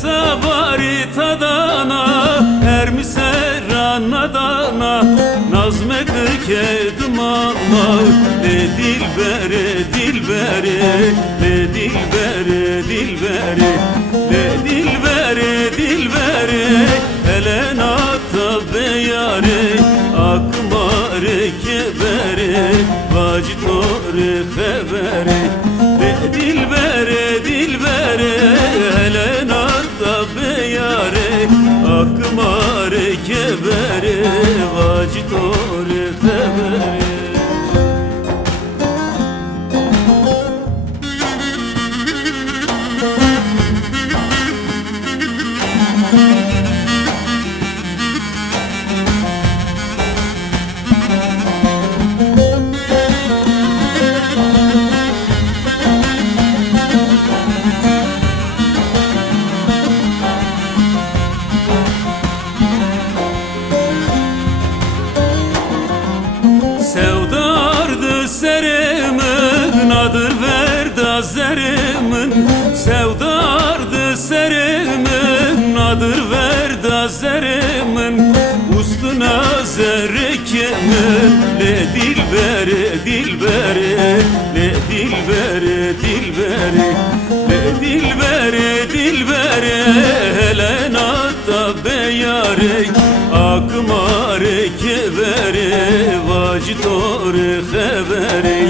sabari tadana ermi serana dana nazmedi kedim Allah le dilbere dilbere le dilbere dilbere le dilbere dilbere hele nata beyare akmare kebere vacitore khebere le dilbere dilbere hele nata beyare akmare kebere vacitore khebere. Sevdardı serimin adır verda zerimin Sevdardı serimin adır verda zerimin Ustuna zerrekemin le dilbere dilbere le dilbere dilbere le dilbere dilbere hele nata beyare akmare kebere vacitore khebere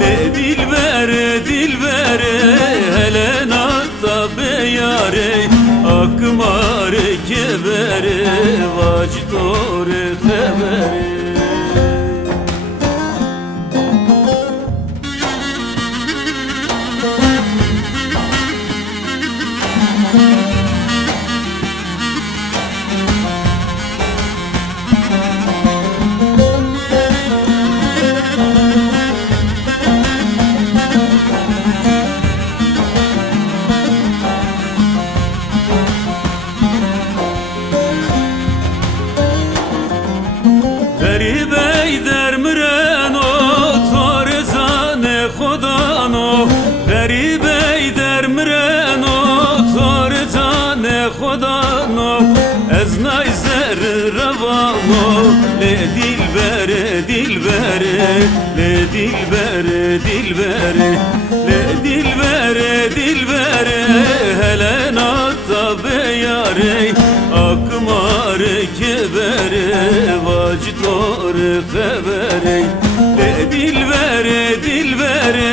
le dilbere dilbere hele nata beyare akmare kebere vacitore khebere. غریبه در مرنو تو رزانه خدانو غریبه در مرنو تو رزانه خدانو از نایزر روانو لی دلبره دلبره لی دلبره دلبره لی دلبره دلبره hele nata beyare akmare kebere vacitore khebere le dilbere dilbere